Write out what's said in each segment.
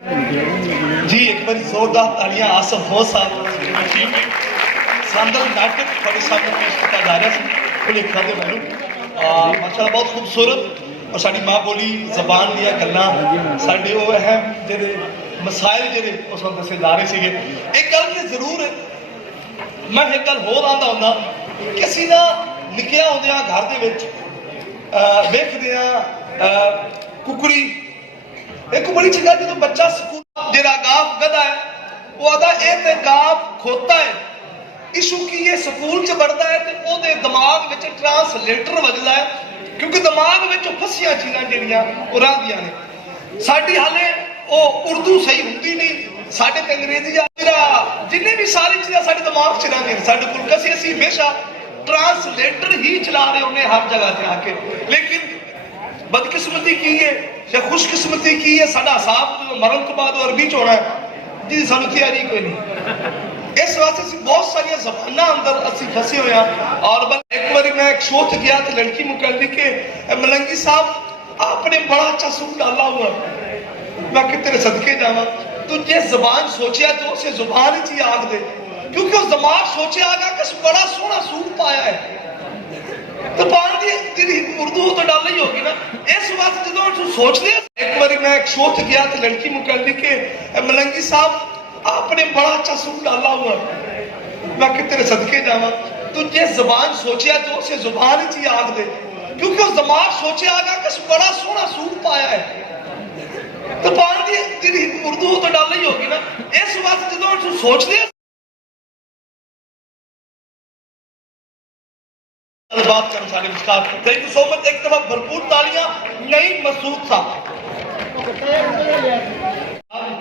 जी एक बार जोरदार तालियां आसफ हो साहब सांदल नाटक बड़े सामने पेश किया जा रहा है भुलेखा दे मैनू माशाल्लाह बहुत खूबसूरत और साडी मां बोली जबान दियां गल्लां साडे वो अहम जेडे मसाइल जेडे उस वक्त दसे जा रहे सीगे एक गल ते जरूर है मैं एक गल होर आंदा हुंदा कि असीं ना निक्किया होंदियां घर दे विच वेखदे आ कुकड़ी एक बड़ी चीज है जो बच्चा स्कूल जेड़ा गाफ गधा है वो आदा ए ते गाफ खोता है इशू की ये स्कूल च बढ़ता है ते ओदे दिमाग विच ट्रांसलेटर वजदा है क्योंकि दिमाग विच फसियां चीज़ां जेड़ियां ओ रहिंदियां ने साडी हाले ओ उर्दू सही हुंदी नहीं साडे ते अंग्रेजी आ जिन्ने भी सारी चीज़ां साडे दिमाग च रहिंदियां साडे कोल कसी असीं हमेशा ट्रांसलेटर ही चला रहे होने हर जगह ते आके लेकिन बदकिस्मती की है या खुशकिस्मती की है साडा हिसाब जो मरण तो बाद अरबी च होना है जी सानू तैयारी कोई नहीं इस वास्ते असीं बहुत सारिया ज़बानां अंदर असीं फसे हुए हैं और एक बार मैं एक शो च गया तो लड़की मुकल्ली के मलंगी साहब आपने बड़ा अच्छा सूट डाला हुआ मैं कि तेरे सदके जावा तू जे ज़बान सोचिया तो उसे ज़ुबान ही आग दे क्योंकि उस दिमाग सोचिया आगा कि बड़ा सोहना सूट पाया है तो पानी तेरी उर्दू तो डाल ही होगी ना इस वास्ते जो सोचते एक बार मैं एक शो च गया तो लड़की मुकल्ली के मलंगी साहब आपने बड़ा अच्छा सूट डाला हुआ मैं कि तेरे सदके जावा तू जे ज़बान सोचिया तो उसे ज़ुबान ही आग दे क्योंकि उस दिमाग सोचिया आगा कि बड़ा सोहना सूट पाया है तो पानी तेरी उर्दू तो डाल ही होगी ना इस वास्ते जो सोचते बात करें सारे विस्तार थैंक यू सो मच एक तरफ भरपूर तालियां नई मसूद साहब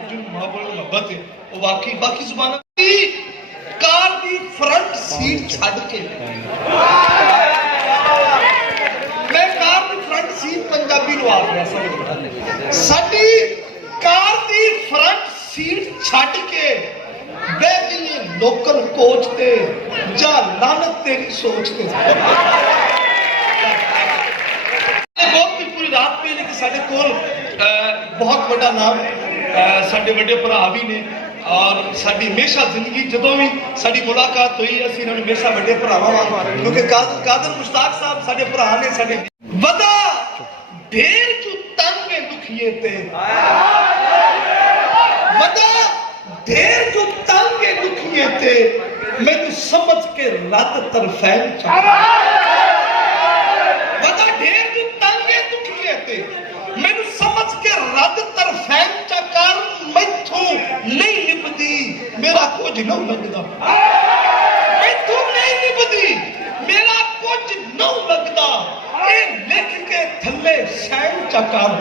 जो मोहब्बत है वो बाकी जुबान कार की फ्रंट सीट छड़ के मैं कार की फ्रंट सीट पंजाबी नु आ गया समझ साडी कार की फ्रंट सीट छड़ के लोकल कोच ते जा लानत तेरी सोच ते बहुत पूरी रात पे लेकिन साडे कोल बहुत बड़ा नाम साडे बड़े भरा भी ने और साडी हमेशा जिंदगी जदों भी साडी मुलाकात हुई असीं इन्हां नूं हमेशा बड़े भरावां वांग क्योंकि कादर मुश्ताक साहब साडे भरा ने साडे वदा ढेर चू तंग दुखिए ते वदा ढेर जो तंग दुखिए थे मैनू समझ के रत तरफैन बता ढेर जो तंग दुखिए थे मैनू समझ के रत तरफैन चकर मैथू नहीं निभदी मेरा कुछ नहीं लगदा मैथू नहीं निभदी मेरा कुछ नहीं लगदा ए लिख के थल्ले सैन चकर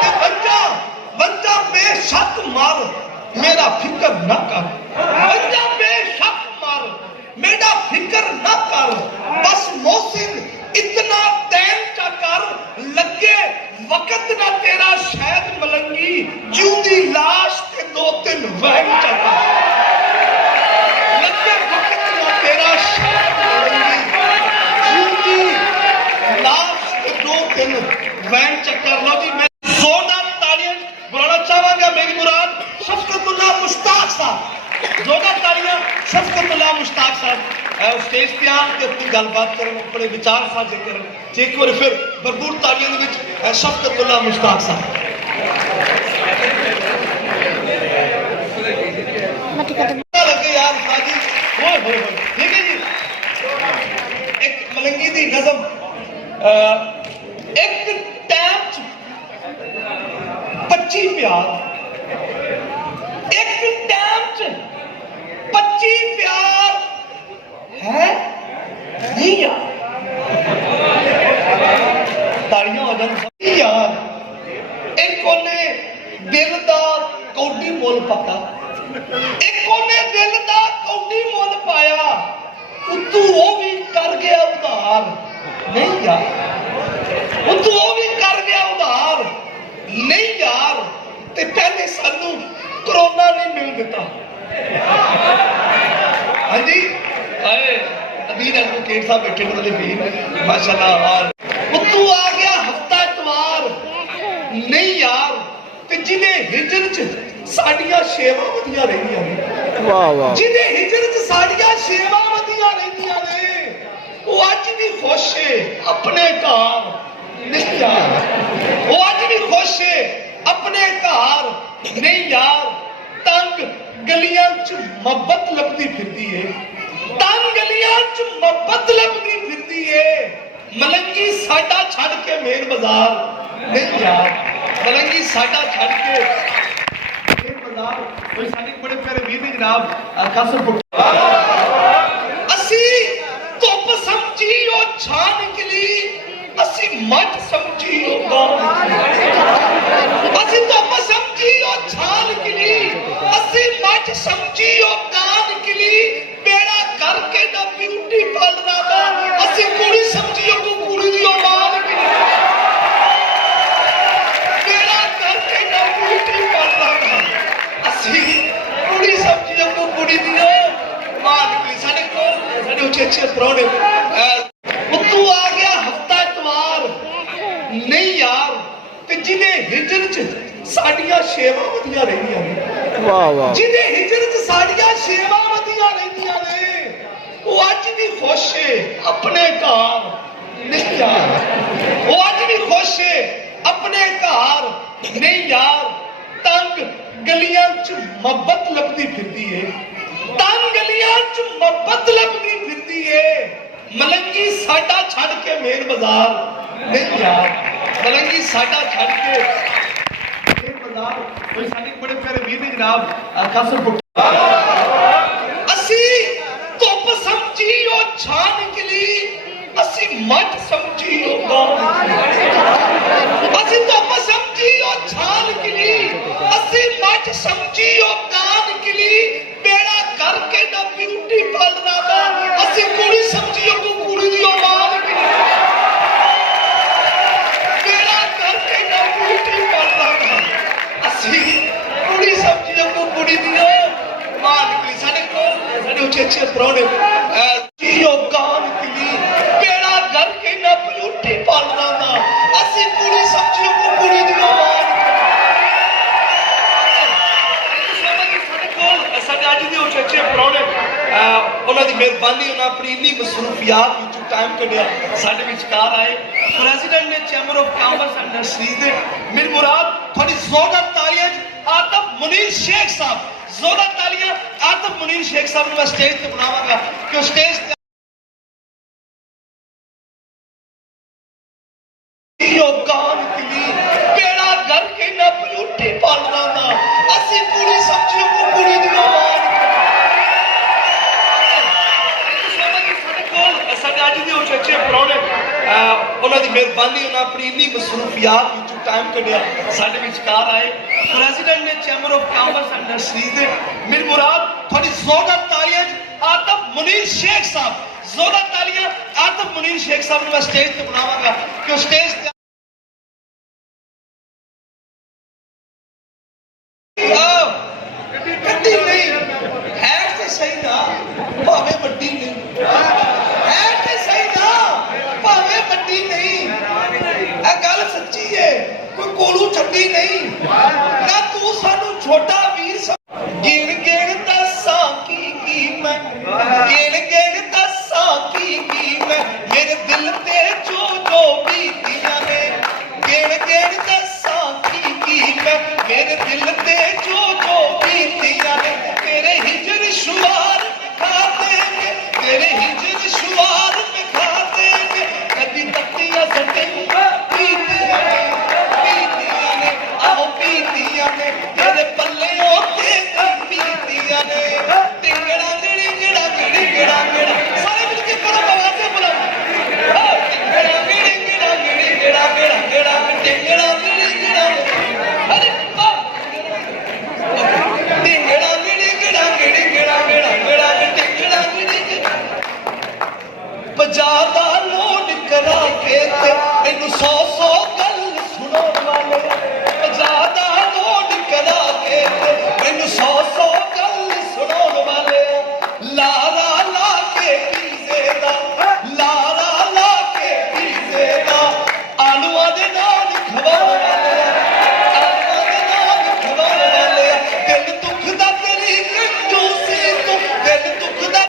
ते बंजा बेशक मार मेरा फिक्र न कर बंजा बेशक मार मेरा फिक्र न कर बस मोहसिन इतना तैन चा कर लगे वक्त ना तेरा शायद मलंगी जिंदी लाश ते दो तीन वहम चा कर लगे वक्त ना तेरा शायद मलंगी जिंदी लाश ते दो तीन वहम चा कर लो जी मैं जोरदार तालियां बुलाना चाहूंगा मेरी मुराद शफकतुल्लाह मुश्ताक साहब जोरदार तालियां शफकतुल्लाह मुश्ताक साहब स्टेज पे आके अपनी गलबात करें अपने विचार साझे करें एक बार फिर भरपूर तालियां दे विच शफकतुल्लाह मुश्ताक साहब लगे यार साजी होए ठीक है जी एक मलंगी दी नज़म एक टाइम 25 प्यार एक टाइम 25 प्यार है नहीं यार तालियां हो जान यार एक कोने दिल दा कौडी मोल पाता एक कोने दिल दा कौडी मोल पाया उतू वो भी कर गया उधार नहीं यार उतू वो भी कर गया उधार नहीं यार ते पहले सानू कोरोना नहीं मिल देता हाँ जी अमीर एडवोकेट साहब बैठे मतलब माशाल्लाह और तू आ गया हफ्ता इतवार नहीं यार ते ਜਿਹਦੇ ਹਿਜਰ ਚ ਸਾਡੀਆਂ ਛੇਵਾਂ ਵਧੀਆਂ ਰਹਿੰਦੀਆਂ ਨੇ। ਵਾਹ ਵਾਹ। ਜਿਹਦੇ ਹਿਜਰ ਚ ਸਾਡੀਆਂ ਛੇਵਾਂ ਵਧੀਆਂ ਰਹਿੰਦੀਆਂ ਨੇ, ਉਹ ਅੱਜ ਵੀ ਖੁਸ਼ ਏ ਆਪਣੇ ਘਰ ਨਹੀਂ ਯਾਰ। ਉਹ ਅੱਜ ਵੀ ਖੁਸ਼ ਏ ਆਪਣੇ ਘਰ ਨਹੀਂ ਯਾਰ। ਤੰਗ ਗਲੀਆਂ ਚ ਮੁਹੱਬਤ ਲੱਭਦੀ ਫਿਰਦੀ ਏ, ਤੰਗ ਗਲੀਆਂ ਚ ਮੁਹੱਬਤ ਲੱਭਦੀ ਫਿਰਦੀ ਏ। ਮਲੰਗੀ ਸਾਡਾ ਛੱਡ ਕੇ ਮੇਨ ਬਾਜ਼ਾਰ ਨਹੀਂ ਯਾਰ। ਮਲੰਗੀ ਸਾਡਾ ਛੱਡ ਕੇ ਮੇਨ ਬਾਜ਼ਾਰ। ਕੋਈ ਸਾਡੇ ਬੜੇ ਪਿਆਰੇ ਵੀਰ ਨੇ ਜਨਾਬ ਕਾਸਮ ਅਸੀਂ ਧੁੱਪ ਸਮਝੀ ਉਹ ਛਾਂ ਨਿਕਲੀ, ਅਸੀਂ ਮੱਝ ਸਮਝੀ ਉਹ ਗਾਂ ਨਿਕਲੀ। ਅਸੀਂ ਧੁੱਪ ਸਮਝੀ ਉਹ ਛਾਂ ਨਿਕਲੀ, ਅਸੀਂ ਮੱਝ ਸਮਝੀ ਉਹ ਗਾਂ ਨਿਕਲੀ। ਬੇੜਾ ਕਰਕੇ ਨਾ ਬਿਊਟੀ ਪਾਲਣਾ ਦਾ, ਅਸੀਂ ਕੁੜੀ ਸਮਝੀ ਉਹ ਕੁੜੀ ਦੀ ਮਾਂ ਨਿਕਲੀ। ਬੇੜਾ ਕਰਕੇ ਨਾ ਬਿਊਟੀ ਪਾਲਣਾ ਦਾ, ਅਸੀਂ ਕੁੜੀ ਸਮਝੀ ਉਹ ਕੁੜੀ ਦੀ ਮਾਂ ਨਿਕਲੀ। ਸਾਡੇ ਕੋਲ ਸਾਡੇ ਉੱਚੇ ਪ੍ਰਾਹੁਣੇ ਉੱਤੋਂ ਆ ਗਿਆ ਹਫਤਾ ਇਤਵਾਰ ਨਹੀਂ ਯਾਰ। ਤੇ ਜਿਹਦੇ ਹਿਜਰ ਚ ਸਾਡੀਆਂ ਛੇਵਾਂ ਵਧੀਆਂ ਰਹਿੰਦੀਆਂ ਨੇ। ਵਾਹ ਵਾਹ। ਜਿਹਦੇ ਹਿਜਰ ਚ ਸਾਡੀਆਂ ਛੇਵਾਂ ਵਧੀਆਂ ਰਹਿੰਦੀਆਂ ਨੇ, ਉਹ ਅੱਜ ਵੀ ਖੁਸ਼ ਏ ਆਪਣੇ ਘਰ ਨਹੀਂ ਯਾਰ। ਉਹ ਅੱਜ ਵੀ ਖੁਸ਼ ਏ ਆਪਣੇ ਘਰ ਨਹੀਂ ਯਾਰ। ਤੰਗ ਗਲੀਆਂ ਚ ਮੁਹੱਬਤ ਲੱਭਦੀ ਫਿਰਦੀ ਏ, ਤੰਗ ਗਲੀਆਂ ਚ ਮੁਹੱਬਤ ਲੱਭਦੀ ਫਿਰਦੀ ਏ। ਮਲੰਗੀ ਸਾਡਾ ਛੱਡ ਕੇ ਮੇਨ ਬਾਜ਼ਾਰ ਨਹੀਂ ਯਾਰ। ਮਲੰਗੀ ਸਾਡਾ ਛੱਡ ਕੇ ਮੇਨ ਬਾਜ਼ਾਰ। ਕੋਈ ਸਾਡੇ ਬੜੇ ਪਿਆਰੇ ਵੀਰ ਨੇ ਜਨਾਬ ਕਾਸਮ ਅਸੀਂ ਧੁੱਪ ਸਮਝੀ ਉਹ ਛਾਂ ਨਿਕਲੀ, ਅਸੀਂ ਮੱਝ ਸਮਝੀ ਉਹ ਗਾਂ ਨਿਕਲੀ। ਅਸੀਂ ਧੁੱਪ ਸਮਝੀ ਉਹ ਛਾਂ ਨਿਕਲੀ, ਅਸੀਂ ਮੱਝ ਸਮਝੀ ਉਹ ਗਾਂ ਨਿਕਲੀ। ਬੇੜਾ ਕਰਕੇ ਨਾ ਬਿਊਟੀ ਪਾਲਣਾ ਦਾ, ਅਸੀਂ ਕੁੜੀ ਸਮਝੀ ਉਹ ਕੁੜੀ ਦੀ ਮਾਂ ਨਿਕਲੀ। ਬੇੜਾ ਕਰਕੇ ਨਾ ਬਿਊਟੀ ਪਾਲਣਾ ਦਾ, ਅਸੀਂ ਕੁੜੀ ਸਮਝੀ ਉਹ ਕੁੜੀ ਦੀ ਮਾਂ ਨਿਕਲੀ। ਸਾਡੇ ਕੋਲ ਸਾਡੇ ਉੱਚੇ ਪ੍ਰਾਹੁਣੇ ਉਹ ਗਾਂ ਨਿਕਲੀ। ਬੇੜਾ ਕਰਕੇ ਨਾ ਬਿਊਟੀ ਪਾਲਣਾ ਦਾ, ਅਸੀਂ ਕੁੜੀ ਸਮਝੀ ਉਹ ਕੁੜੀ ਦੀ ਮਾਂ ਨਿਕਲੀ। ਸਾਡੇ ਕੋਲ ਸਾਡੇ ਅੱਜ ਦੇ ਉੱਚੇ ਪ੍ਰਾਹੁਣੇ ਉਹਨਾਂ ਦੀ ਮਿਹਰਬਾਨੀ, ਉਹਨਾਂ ਆਪਣੀ ਇੰਨੀ ਮਸਰੂਫੀਆਤ ਵਿੱਚੋਂ ਟਾਈਮ ਕੱਢਿਆ ਸਾਡੇ ਵਿਚਕਾਰ ਆਏ। ਪ੍ਰੈਜ਼ੀਡੈਂਟ ਨੇ chamber of commerce and industries ਦੇ ਮੇਰੀ ਮੁਰਾਦ ਤੁਹਾਡੀ ਜ਼ੋਰਦਾਰ ਤਾਲੀਆਂ ਆਤਫ ਮੁਨੀਰ ਸ਼ੇਖ ਸਾਹਿਬ, ਜ਼ੋਰਦਾਰ ਤਾਲੀਆਂ ਆਤਫ ਮੁਨੀਰ ਸ਼ੇਖ ਸਾਹਿਬ ਨੂੰ ਮੈਂ ਸਟੇਜ ਤੇ ਬੁਲਾਵਾਂਗਾ ਕਿ ਉਹ ਸਟੇਜ ਤੇ ਗਾਂ ਨਿਕਲੀ। ਬੇੜਾ ਕਰਕੇ ਨਾ ਬਿਊਟੀ ਪਾਲਣਾ ਦਾ, ਅਸੀਂ ਕੁੜੀ ਸਮਝੀ ਉਹ ਕੁੜੀ ਦੀ ਮਾਂ ਨਿਕਲੀ। ਸਾਡੇ ਕੋਲ ਸਾਡੇ ਅੱਜ ਦੇ ਉੱਚੇ ਪ੍ਰਾਹੁਣੇ ਉਹਨਾਂ ਦੀ ਮਿਹਰਬਾਨੀ, ਉਹਨਾਂ ਆਪਣੀ ਇੰਨੀ ਮਸਰੂਫੀਆਤ ਵਿੱਚੋਂ ਟਾਈਮ ਕੱਢਿਆ ਸਾਡੇ ਵਿਚਕਾਰ ਆਏ। ਪ੍ਰੈਜ਼ੀਡੈਂਟ ਨੇ chamber of commerce and industries ਦੇ ਮੇਰੀ ਮੁਰਾਦ ਤੁਹਾਡੀ ਜ਼ੋਰਦਾਰ ਤਾਲੀਆਂ ਆਤਫ ਮੁਨੀਰ ਸ਼ੇਖ ਸਾਹਿਬ, ਜ਼ੋਰਦਾਰ ਤਾਲੀਆਂ ਆਤਫ ਮੁਨੀਰ ਸ਼ੇਖ ਸਾਹਿਬ ਨੂੰ ਮੈਂ ਸਟੇਜ ਤੇ ਬੁਲਾਵਾਂਗਾ ਕਿ ਉਹ ਸਟੇਜ ਤੇ